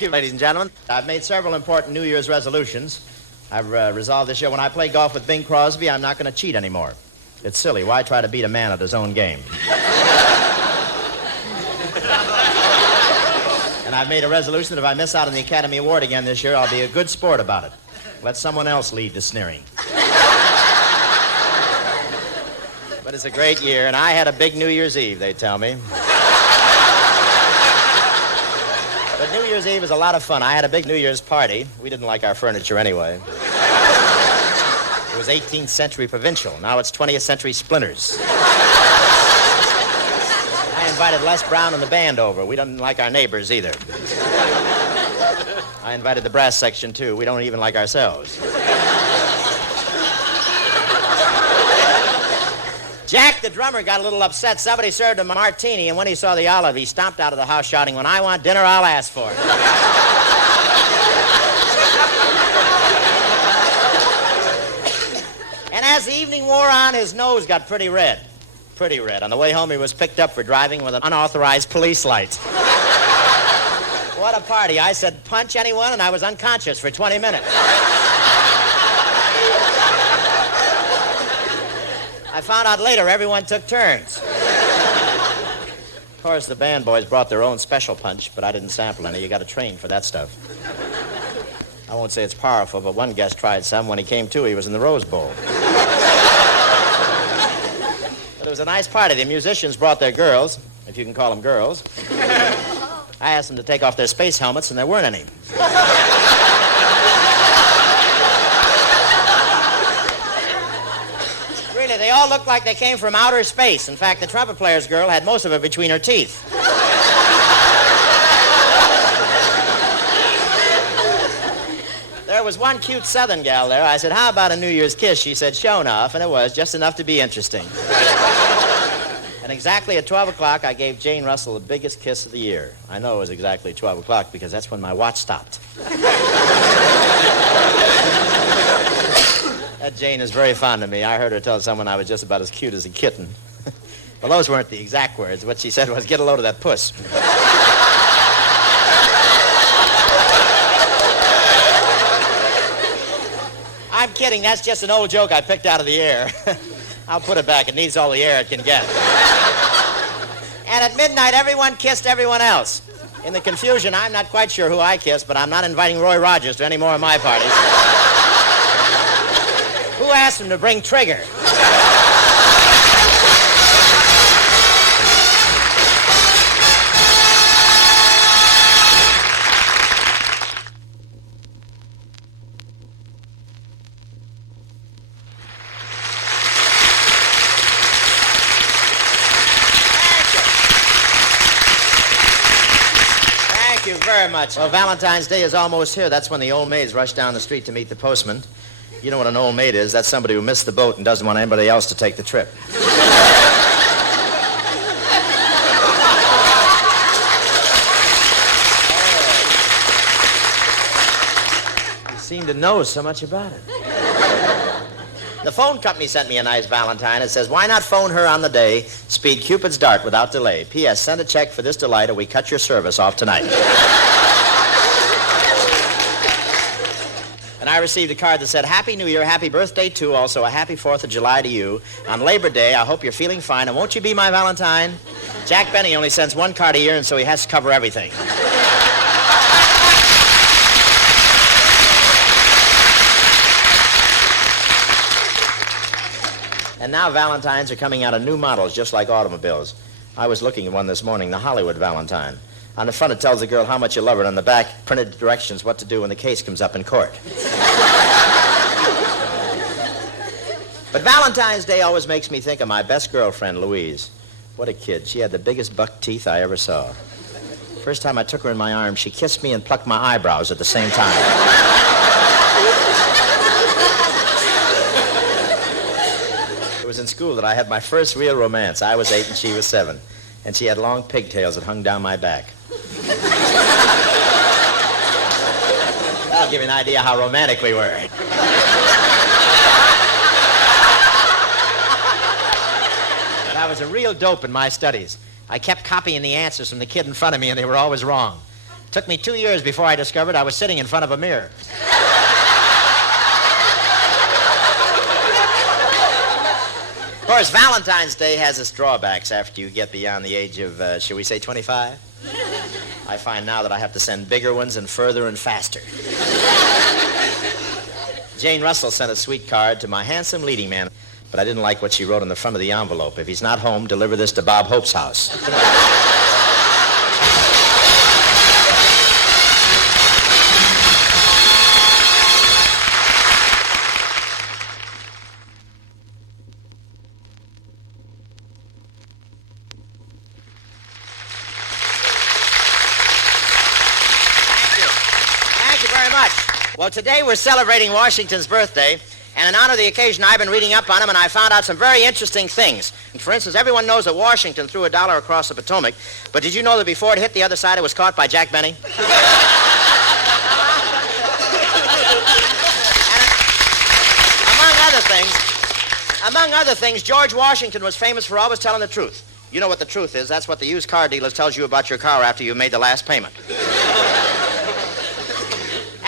Thank you, ladies and gentlemen. I've made several important New Year's resolutions. I've resolved this year when I play golf with Bing Crosby, I'm not going to cheat anymore. It's silly. Why try to beat a man at his own game? And I've made a resolution that if I miss out on the Academy Award again this year, I'll be a good sport about it. Let someone else lead the sneering. But it's a great year, and I had a big New Year's Eve, they tell me. But New Year's Eve was a lot of fun. I had a big New Year's party. We didn't like our furniture anyway. It was 18th century provincial. Now it's 20th century splinters. I invited Les Brown and the band over. We don't like our neighbors either. I invited the brass section, too. We don't even like ourselves. Jack, the drummer, got a little upset. Somebody served him a martini, and when he saw the olive, he stomped out of the house shouting, "When I want dinner, I'll ask for it." And as the evening wore on, his nose got pretty red. Pretty red. On the way home, he was picked up for driving with an unauthorized police light. What a party. I said, "Punch anyone?" and I was unconscious for 20 minutes. I found out later everyone took turns. Of course, the band boys brought their own special punch, but I didn't sample any. You got to train for that stuff. I won't say it's powerful, but one guest tried some. When he came to, he was in the Rose Bowl. But it was a nice party. The musicians brought their girls, if you can call them girls. I asked them to take off their space helmets, and there weren't any. Really, they all looked like they came from outer space. In fact, the trumpet player's girl had most of it between her teeth. There was one cute southern gal there. I said, "How about a New Year's kiss?" She said, "Show enough," and it was just enough to be interesting. And exactly at 12 o'clock, I gave Jane Russell the biggest kiss of the year. I know it was exactly 12 o'clock because that's when my watch stopped. That Jane is very fond of me. I heard her tell someone I was just about as cute as a kitten. Well, those weren't the exact words. What she said was, "Get a load of that puss." I'm kidding. That's just an old joke I picked out of the air. I'll put it back. It needs all the air it can get. And at midnight, everyone kissed everyone else. In the confusion, I'm not quite sure who I kissed, but I'm not inviting Roy Rogers to any more of my parties. Who asked him to bring Trigger? Thank you very much. Well, Valentine's Day is almost here. That's when the old maids rush down the street to meet the postman. You know what an old maid is? That's somebody who missed the boat and doesn't want anybody else to take the trip. You seem to know so much about it. The phone company sent me a nice Valentine. It says, "Why not phone her on the day? Speed Cupid's dart without delay. P.S. Send a check for this delight or we cut your service off tonight." And I received a card that said, "Happy New Year, happy birthday too, also a happy 4th of July to you. On Labor Day, I hope you're feeling fine, and won't you be my Valentine?" Jack Benny only sends one card a year, and so he has to cover everything. And now Valentines are coming out of new models, just like automobiles. I was looking at one this morning, the Hollywood Valentine. On the front, it tells the girl how much you love her, and on the back, printed directions what to do when the case comes up in court. But Valentine's Day always makes me think of my best girlfriend, Louise. What a kid. She had the biggest buck teeth I ever saw. First time I took her in my arms, she kissed me and plucked my eyebrows at the same time. It was in school that I had my first real romance. I was 8 and she was 7. And she had long pigtails that hung down my back. That'll give you an idea how romantic we were. But I was a real dope in my studies. I kept copying the answers from the kid in front of me, and they were always wrong. Took me 2 years before I discovered I was sitting in front of a mirror. Of course, Valentine's Day has its drawbacks after you get beyond the age of, shall we say, 25? I find now that I have to send bigger ones and further and faster. Jane Russell sent a sweet card to my handsome leading man, but I didn't like what she wrote on the front of the envelope. If he's not home, deliver this to Bob Hope's house. Well, today we're celebrating Washington's birthday, and in honor of the occasion, I've been reading up on him, and I found out some very interesting things. For instance, everyone knows that Washington threw $1 across the Potomac, but did you know that before it hit the other side, it was caught by Jack Benny? And among other things, George Washington was famous for always telling the truth. You know what the truth is. That's what the used car dealer tells you about your car after you've made the last payment.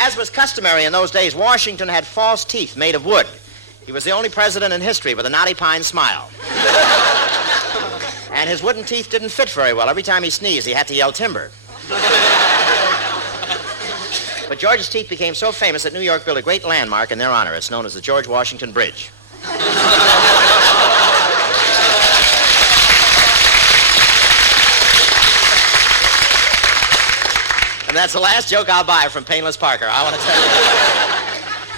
As was customary in those days, Washington had false teeth made of wood. He was the only president in history with a knotty pine smile. And his wooden teeth didn't fit very well. Every time he sneezed, he had to yell timber. But George's teeth became so famous that New York built a great landmark in their honor. It's known as the George Washington Bridge. And that's the last joke I'll buy from Painless Parker, I want to tell you.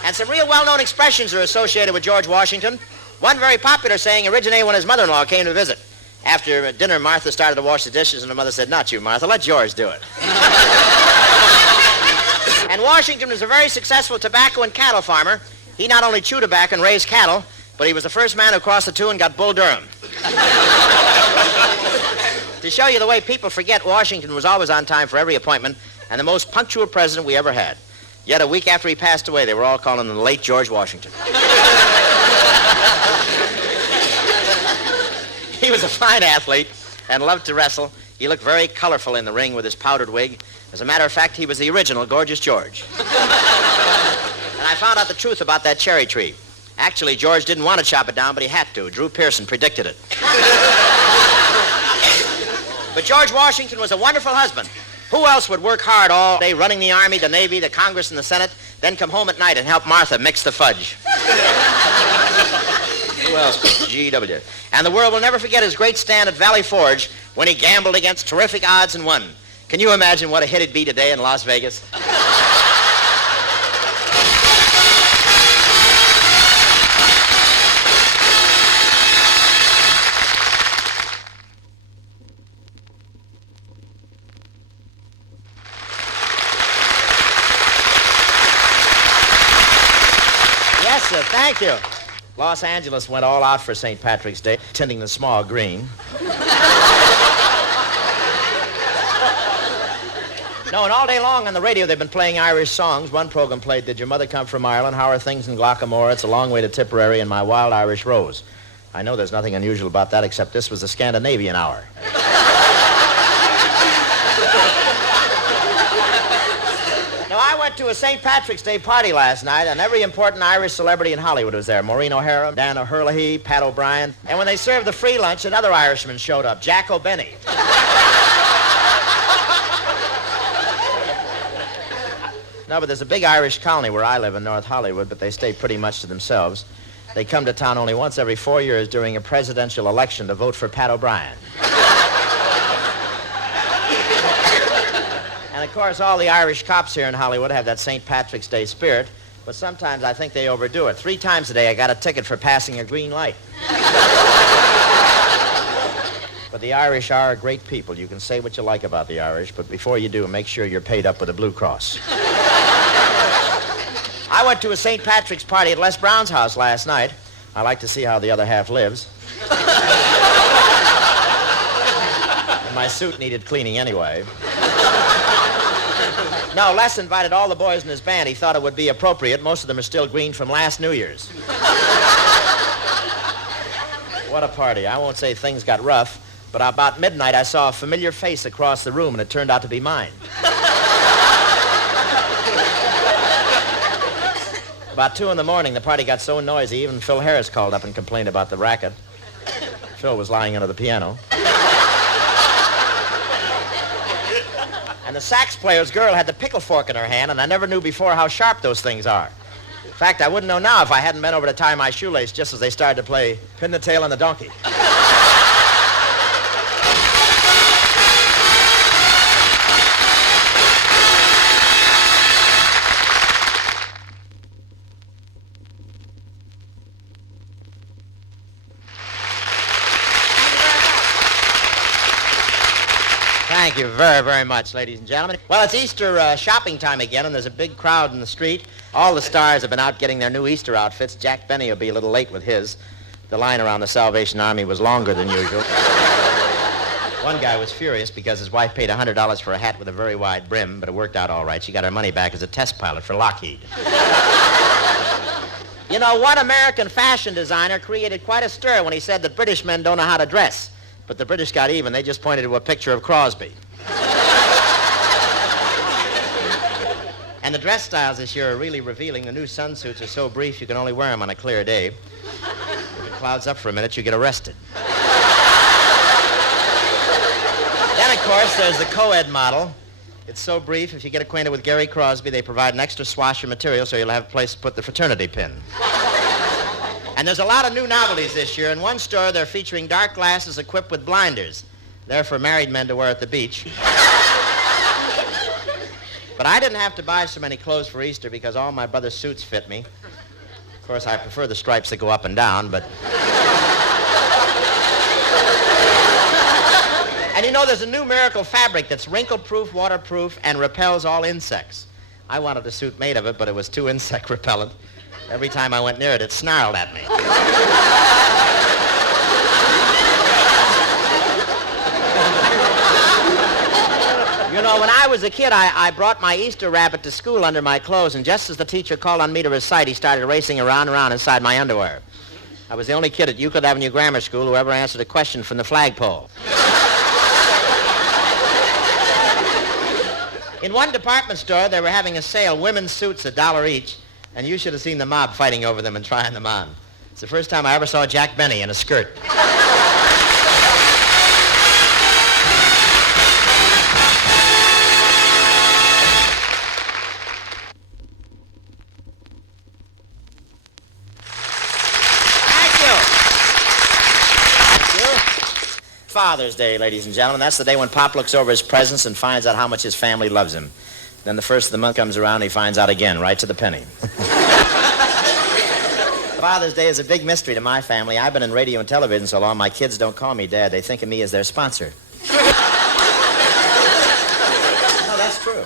And some real well-known expressions are associated with George Washington. One very popular saying originated when his mother-in-law came to visit. After dinner, Martha started to wash the dishes, and her mother said, "Not you, Martha, let George do it." And Washington was a very successful tobacco and cattle farmer. He not only chewed tobacco and raised cattle, but he was the first man who crossed the two and got Bull Durham. To show you the way people forget, Washington was always on time for every appointment, and the most punctual president we ever had. Yet a week after he passed away, they were all calling him the late George Washington. He was a fine athlete and loved to wrestle. He looked very colorful in the ring with his powdered wig. As a matter of fact, he was the original Gorgeous George. And I found out the truth about that cherry tree. Actually, George didn't want to chop it down, but he had to. Drew Pearson predicted it. But George Washington was a wonderful husband. Who else would work hard all day running the Army, the Navy, the Congress, and the Senate, then come home at night and help Martha mix the fudge? Who else? G.W. And the world will never forget his great stand at Valley Forge when he gambled against terrific odds and won. Can you imagine what a hit it'd be today in Las Vegas? Thank you. Los Angeles went all out for St. Patrick's Day, tinting the smog green. No, and all day long on the radio they've been playing Irish songs. One program played Did Your Mother Come From Ireland? How Are Things in Glockamore? It's a Long Way to Tipperary and My Wild Irish Rose. I know there's nothing unusual about that except this was the Scandinavian hour. Now, I went to a St. Patrick's Day party last night, and every important Irish celebrity in Hollywood was there. Maureen O'Hara, Dan O'Hurley, Pat O'Brien. And when they served the free lunch, another Irishman showed up, Jack O'Benny. No, but there's a big Irish colony where I live in North Hollywood, but they stay pretty much to themselves. They come to town only once every 4 years during a presidential election to vote for Pat O'Brien. And, of course, all the Irish cops here in Hollywood have that St. Patrick's Day spirit, but sometimes I think they overdo it. 3 times a day I got a ticket for passing a green light. But the Irish are a great people. You can say what you like about the Irish, but before you do, make sure you're paid up with a Blue Cross. I went to a St. Patrick's party at Les Brown's house last night. I like to see how the other half lives. And my suit needed cleaning anyway. No, Les invited all the boys in his band. He thought it would be appropriate. Most of them are still green from last New Year's. What a party. I won't say things got rough, but about midnight I saw a familiar face across the room, and it turned out to be mine. About 2 in the morning, the party got so noisy, even Phil Harris called up and complained about the racket. Phil was lying under the piano. And the sax player's girl had the pickle fork in her hand, and I never knew before how sharp those things are. In fact, I wouldn't know now if I hadn't bent over to tie my shoelace just as they started to play Pin the Tail on the Donkey. Thank you very, very much, ladies and gentlemen. Well, it's Easter shopping time again, and there's a big crowd in the street. All the stars have been out getting their new Easter outfits. Jack Benny will be a little late with his. The line around the Salvation Army was longer than usual. One guy was furious because his wife paid $100 for a hat with a very wide brim, but it worked out all right. She got her money back as a test pilot for Lockheed. You know, one American fashion designer created quite a stir when he said that British men don't know how to dress. But the British got even. They just pointed to a picture of Crosby. And the dress styles this year are really revealing. The new sunsuits are so brief you can only wear them on a clear day. If it clouds up for a minute, you get arrested. Then, of course, there's the co-ed model. It's so brief, if you get acquainted with Gary Crosby, they provide an extra swasher material so you'll have a place to put the fraternity pin. And there's a lot of new novelties this year. In one store, they're featuring dark glasses equipped with blinders. They're for married men to wear at the beach. But I didn't have to buy so many clothes for Easter because all my brother's suits fit me. Of course, I prefer the stripes that go up and down, but... And you know, there's a new miracle fabric that's wrinkle-proof, waterproof, and repels all insects. I wanted a suit made of it, but it was too insect repellent. Every time I went near it, it snarled at me. You know, when I was a kid, I brought my Easter rabbit to school under my clothes, and just as the teacher called on me to recite, he started racing around and around inside my underwear. I was the only kid at Euclid Avenue Grammar School who ever answered a question from the flagpole. In one department store, they were having a sale, women's suits, $1 each. And you should have seen the mob fighting over them and trying them on. It's the first time I ever saw Jack Benny in a skirt. Thank you. Father's Day, ladies and gentlemen. That's the day when Pop looks over his presents and finds out how much his family loves him. Then the first of the month comes around and he finds out again, right to the penny. Father's Day is a big mystery to my family. I've been in radio and television so long, my kids don't call me Dad. They think of me as their sponsor. No, that's true.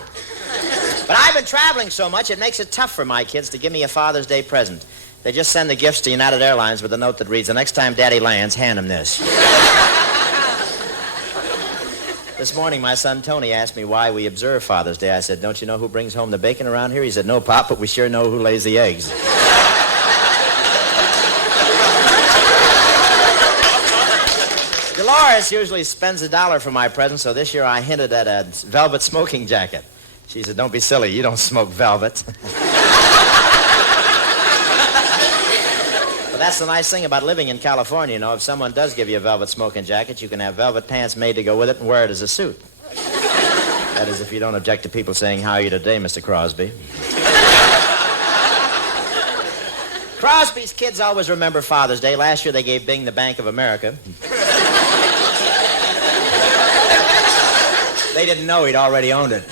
But I've been traveling so much, it makes it tough for my kids to give me a Father's Day present. They just send the gifts to United Airlines with a note that reads, "The next time Daddy lands, hand him this." This morning, my son Tony asked me why we observe Father's Day. I said, "Don't you know who brings home the bacon around here?" He said, "No, Pop, but we sure know who lays the eggs." Dolores usually spends $1 for my present, so this year I hinted at a velvet smoking jacket. She said, "Don't be silly, you don't smoke velvet." But that's the nice thing about living in California, you know. If someone does give you a velvet smoking jacket, you can have velvet pants made to go with it and wear it as a suit. That is, if you don't object to people saying, "How are you today, Mr. Crosby?" Crosby's kids always remember Father's Day. Last year they gave Bing the Bank of America. They didn't know he'd already owned it.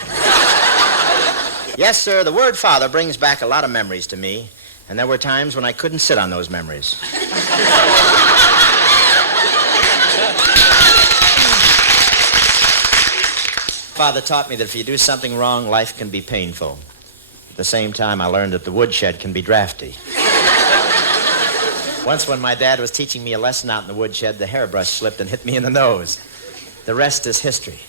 Yes, sir, the word father brings back a lot of memories to me, and there were times when I couldn't sit on those memories. Father taught me that if you do something wrong, life can be painful. At the same time, I learned that the woodshed can be drafty. Once when my dad was teaching me a lesson out in the woodshed, the hairbrush slipped and hit me in the nose. The rest is history.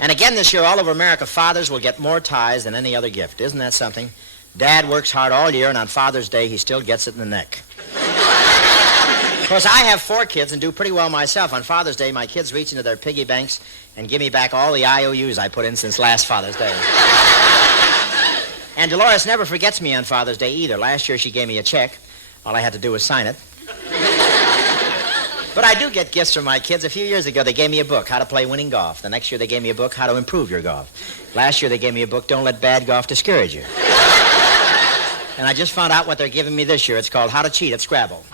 And again this year, all over America, fathers will get more ties than any other gift. Isn't that something? Dad works hard all year, and on Father's Day, he still gets it in the neck. Of course, I have 4 kids and do pretty well myself. On Father's Day, my kids reach into their piggy banks and give me back all the IOUs I put in since last Father's Day. And Dolores never forgets me on Father's Day either. Last year, she gave me a check. All I had to do was sign it. But I do get gifts from my kids. A few years ago, they gave me a book, How to Play Winning Golf. The next year, they gave me a book, How to Improve Your Golf. Last year, they gave me a book, Don't Let Bad Golf Discourage You. And I just found out what they're giving me this year. It's called How to Cheat at Scrabble.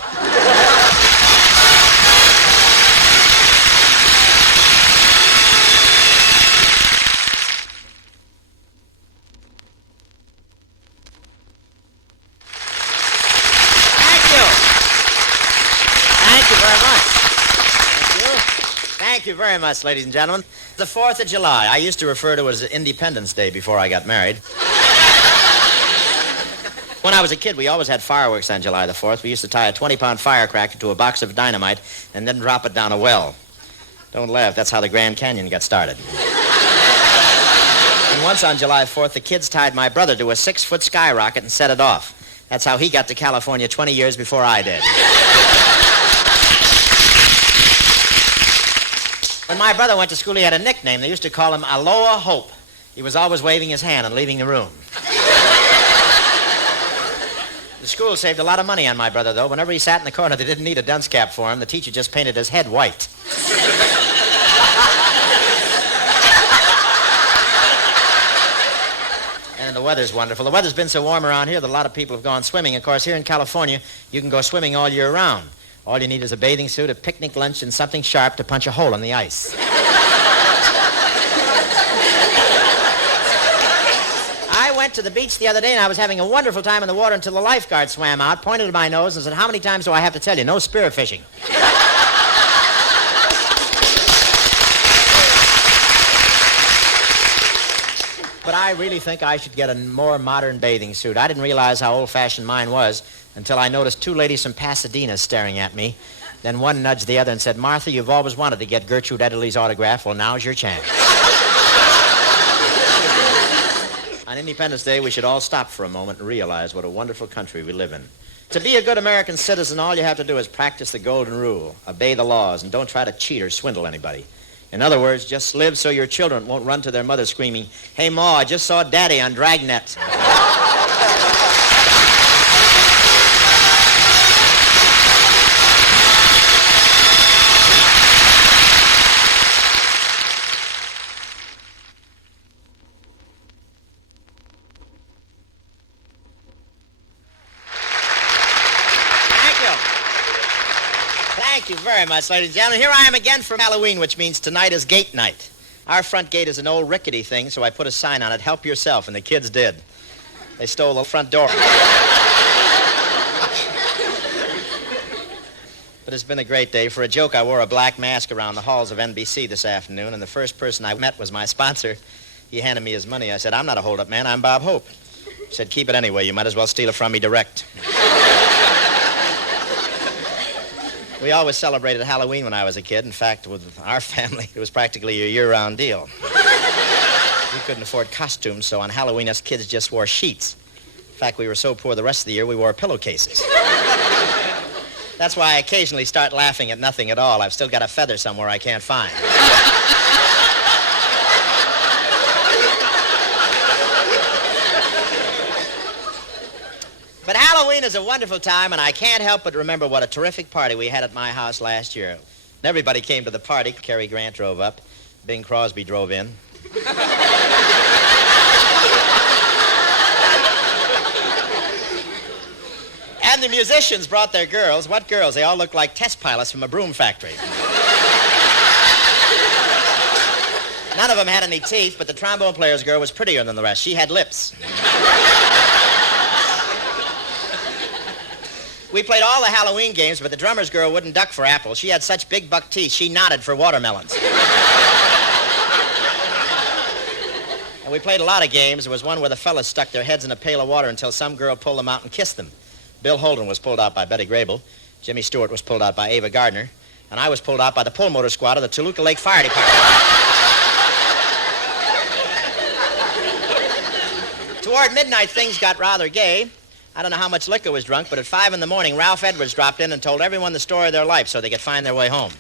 Thank you very much, ladies and gentlemen. The 4th of July. I used to refer to it as Independence Day before I got married. When I was a kid, we always had fireworks on July the 4th. We used to tie a 20-pound firecracker to a box of dynamite and then drop it down a well. Don't laugh. That's how the Grand Canyon got started. And once on July 4th, the kids tied my brother to a 6-foot skyrocket and set it off. That's how he got to California 20 years before I did. When my brother went to school, he had a nickname. They used to call him Aloha Hope. He was always waving his hand and leaving the room. The school saved a lot of money on my brother, though. Whenever he sat in the corner, they didn't need a dunce cap for him. The teacher just painted his head white. And the weather's wonderful. The weather's been so warm around here that a lot of people have gone swimming. Of course, here in California, you can go swimming all year round. All you need is a bathing suit, a picnic lunch, and something sharp to punch a hole in the ice. I went to the beach the other day, and I was having a wonderful time in the water until the lifeguard swam out, pointed at my nose, and said, "How many times do I have to tell you? No spear fishing." But I really think I should get a more modern bathing suit. I didn't realize how old-fashioned mine was until I noticed 2 ladies from Pasadena staring at me. Then one nudged the other and said, "Martha, you've always wanted to get Gertrude Ederle's autograph. Well, now's your chance." On Independence Day, we should all stop for a moment and realize what a wonderful country we live in. To be a good American citizen, all you have to do is practice the golden rule, obey the laws, and don't try to cheat or swindle anybody. In other words, just live so your children won't run to their mother screaming, "Hey, Ma, I just saw Daddy on Dragnet." Thank you very much, ladies and gentlemen. Here I am again for Halloween, which means tonight is gate night. Our front gate is an old rickety thing, so I put a sign on it, "Help yourself," and the kids did. They stole the front door. But it's been a great day. For a joke, I wore a black mask around the halls of NBC this afternoon, and the first person I met was my sponsor. He handed me his money. I said, "I'm not a hold-up man, I'm Bob Hope." He said, "Keep it anyway. You might as well steal it from me direct." We always celebrated Halloween when I was a kid. In fact, with our family, it was practically a year-round deal. We couldn't afford costumes, so on Halloween, us kids just wore sheets. In fact, we were so poor the rest of the year, we wore pillowcases. That's why I occasionally start laughing at nothing at all. I've still got a feather somewhere I can't find. But Halloween is a wonderful time, and I can't help but remember what a terrific party we had at my house last year. Everybody came to the party. Cary Grant drove up. Bing Crosby drove in. And the musicians brought their girls. What girls? They all looked like test pilots from a broom factory. None of them had any teeth, but the trombone player's girl was prettier than the rest. She had lips. We played all the Halloween games, but the drummer's girl wouldn't duck for apples. She had such big buck teeth, she nodded for watermelons. And we played a lot of games. There was one where the fellas stuck their heads in a pail of water until some girl pulled them out and kissed them. Bill Holden was pulled out by Betty Grable. Jimmy Stewart was pulled out by Ava Gardner. And I was pulled out by the pull motor squad of the Toluca Lake Fire Department. Toward midnight, things got rather gay. I don't know how much liquor was drunk, but at 5 in the morning, Ralph Edwards dropped in and told everyone the story of their life so they could find their way home.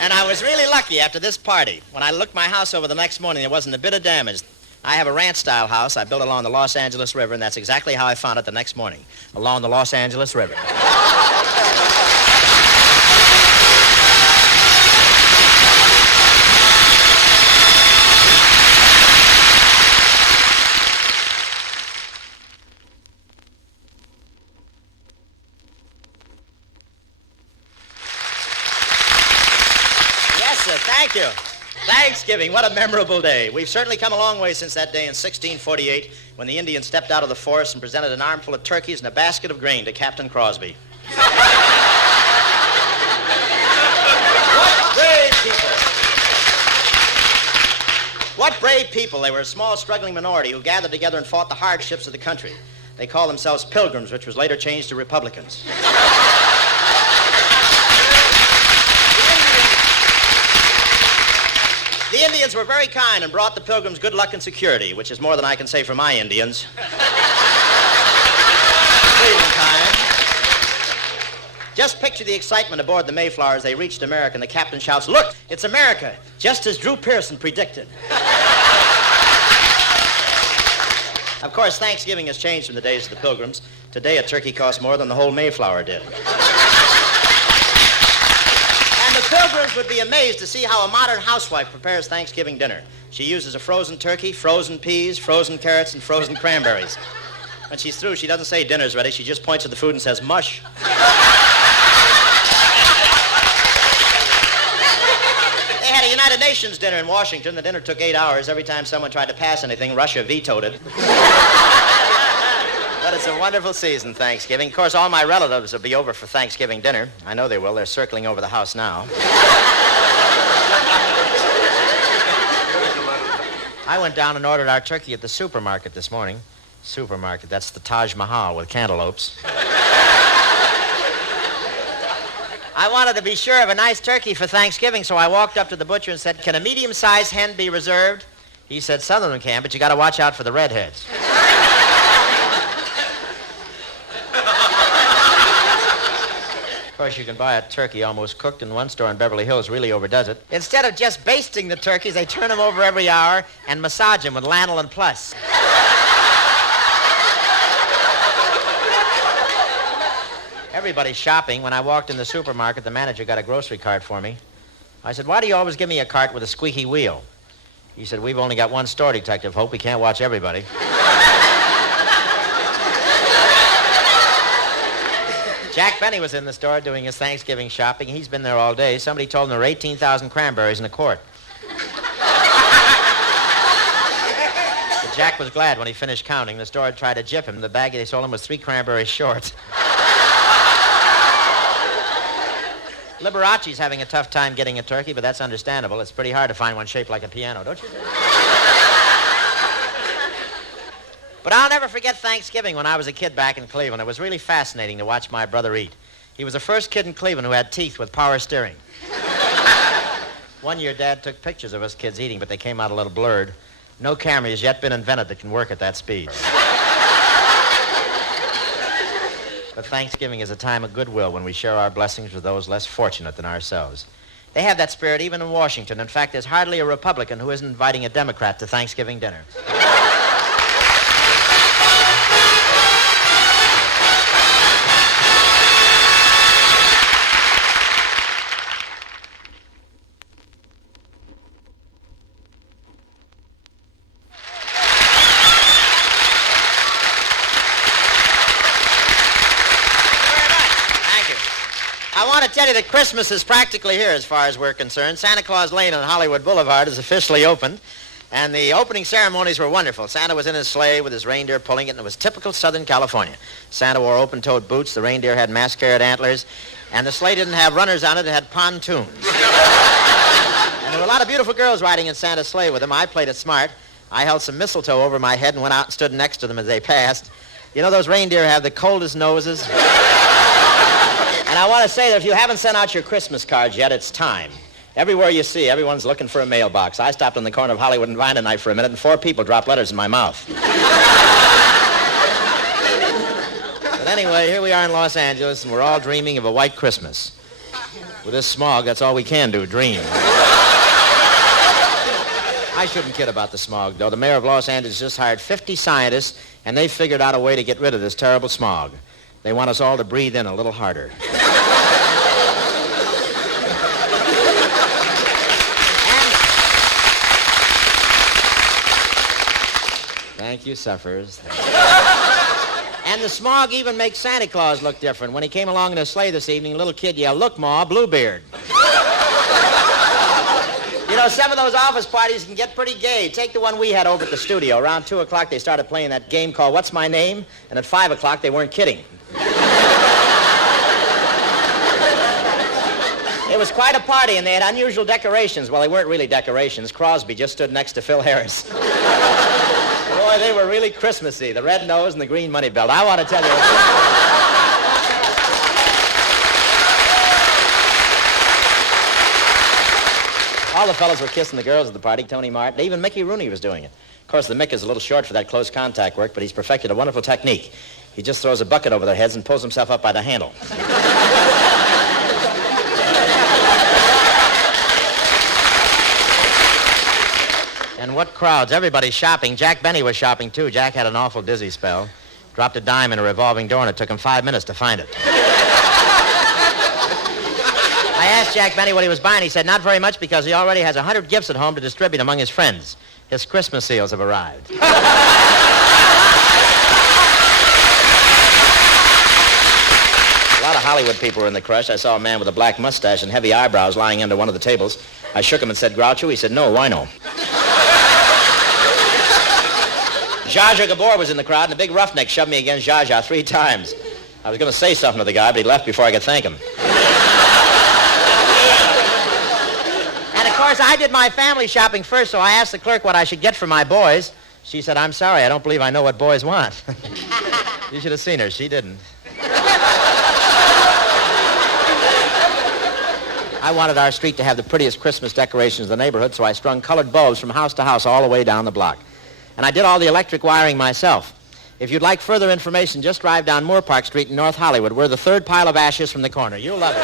And I was really lucky after this party. When I looked my house over the next morning, there wasn't a bit of damage. I have a ranch-style house I built along the Los Angeles River, and that's exactly how I found it the next morning, along the Los Angeles River. Yes, sir, thank you. Thanksgiving, what a memorable day. We've certainly come a long way since that day in 1648 when the Indians stepped out of the forest and presented an armful of turkeys and a basket of grain to Captain Crosby. What brave people. What brave people. They were a small, struggling minority who gathered together and fought the hardships of the country. They called themselves Pilgrims, which was later changed to Republicans. The Indians were very kind and brought the Pilgrims good luck and security, which is more than I can say for my Indians. Cleveland time. Just picture the excitement aboard the Mayflower as they reached America, and the captain shouts, "Look, it's America, just as Drew Pearson predicted." Of course, Thanksgiving has changed from the days of the Pilgrims. Today, a turkey costs more than the whole Mayflower did. The Pilgrims would be amazed to see how a modern housewife prepares Thanksgiving dinner. She uses a frozen turkey, frozen peas, frozen carrots, and frozen cranberries. When she's through, she doesn't say dinner's ready. She just points at the food and says, "Mush." They had a United Nations dinner in Washington. The dinner took 8 hours. Every time someone tried to pass anything, Russia vetoed it. But it's a wonderful season, Thanksgiving. Of course, all my relatives will be over for Thanksgiving dinner. I know they will. They're circling over the house now. I went down and ordered our turkey at the supermarket this morning. Supermarket, that's the Taj Mahal with cantaloupes. I wanted to be sure of a nice turkey for Thanksgiving, so I walked up to the butcher and said, "Can a medium-sized hen be reserved?" He said, "Some of them can, but you got to watch out for the redheads." Of course, you can buy a turkey almost cooked, and one store in Beverly Hills really overdoes it. Instead of just basting the turkeys, they turn them over every hour and massage them with Lanolin Plus. Everybody's shopping. When I walked in the supermarket, the manager got a grocery cart for me. I said, "Why do you always give me a cart with a squeaky wheel?" He said, "We've only got one store, Detective Hope. We can't watch everybody." Jack Benny was in the store doing his Thanksgiving shopping. He's been there all day. Somebody told him there were 18,000 cranberries in a quart. But Jack was glad when he finished counting. The store had tried to gyp him. The bag they sold him was 3 cranberries short. Liberace's having a tough time getting a turkey, but that's understandable. It's pretty hard to find one shaped like a piano, don't you think? But I'll never forget Thanksgiving when I was a kid back in Cleveland. It was really fascinating to watch my brother eat. He was the first kid in Cleveland who had teeth with power steering. One year, Dad took pictures of us kids eating, but they came out a little blurred. No camera has yet been invented that can work at that speed. But Thanksgiving is a time of goodwill when we share our blessings with those less fortunate than ourselves. They have that spirit even in Washington. In fact, there's hardly a Republican who isn't inviting a Democrat to Thanksgiving dinner. I want to tell you that Christmas is practically here as far as we're concerned. Santa Claus Lane on Hollywood Boulevard is officially opened, and the opening ceremonies were wonderful. Santa was in his sleigh with his reindeer pulling it, and it was typical Southern California. Santa wore open-toed boots, the reindeer had mascaraed antlers, and the sleigh didn't have runners on it, it had pontoons. And there were a lot of beautiful girls riding in Santa's sleigh with him. I played it smart. I held some mistletoe over my head and went out and stood next to them as they passed. You know, those reindeer have the coldest noses. And I want to say that if you haven't sent out your Christmas cards yet, it's time. Everywhere you see, everyone's looking for a mailbox. I stopped on the corner of Hollywood and Vine tonight for a minute, and 4 people dropped letters in my mouth. But anyway, here we are in Los Angeles, and we're all dreaming of a white Christmas. With this smog, that's all we can do, dream. I shouldn't kid about the smog, though. The mayor of Los Angeles just hired 50 scientists, and they've figured out a way to get rid of this terrible smog. They want us all to breathe in a little harder. Thank you, sufferers. And the smog even makes Santa Claus look different. When he came along in a sleigh this evening, a little kid yelled, "Look, Ma, Bluebeard." You know, some of those office parties can get pretty gay. Take the one we had over at the studio. Around 2 o'clock, they started playing that game called What's My Name? And at 5 o'clock, they weren't kidding. It was quite a party, and they had unusual decorations. Well, they weren't really decorations. Crosby just stood next to Phil Harris. Boy, they were really Christmassy. The red nose and the green money belt. I want to tell you. All the fellas were kissing the girls at the party, Tony Martin. Even Mickey Rooney was doing it. Of course, the Mick is a little short for that close contact work, but he's perfected a wonderful technique. He just throws a bucket over their heads and pulls himself up by the handle. And what crowds. Everybody's shopping. Jack Benny was shopping, too. Jack had an awful dizzy spell. Dropped a dime in a revolving door, and it took him 5 minutes to find it. I asked Jack Benny what he was buying. He said not very much because he already has 100 gifts at home to distribute among his friends. His Christmas seals have arrived. A lot of Hollywood people were in the crush. I saw a man with a black mustache and heavy eyebrows lying under one of the tables. I shook him and said, "Groucho?" He said, "No, why no?" Zsa Zsa Gabor was in the crowd, and the big roughneck shoved me against Zsa Zsa 3 times. I was going to say something to the guy, but he left before I could thank him. And, of course, I did my family shopping first, so I asked the clerk what I should get for my boys. She said, "I'm sorry, I don't believe I know what boys want." You should have seen her. She didn't. I wanted our street to have the prettiest Christmas decorations in the neighborhood, so I strung colored bulbs from house to house all the way down the block. And I did all the electric wiring myself. If you'd like further information, just drive down Moore Park Street in North Hollywood. We're the third pile of ashes from the corner. You'll love it.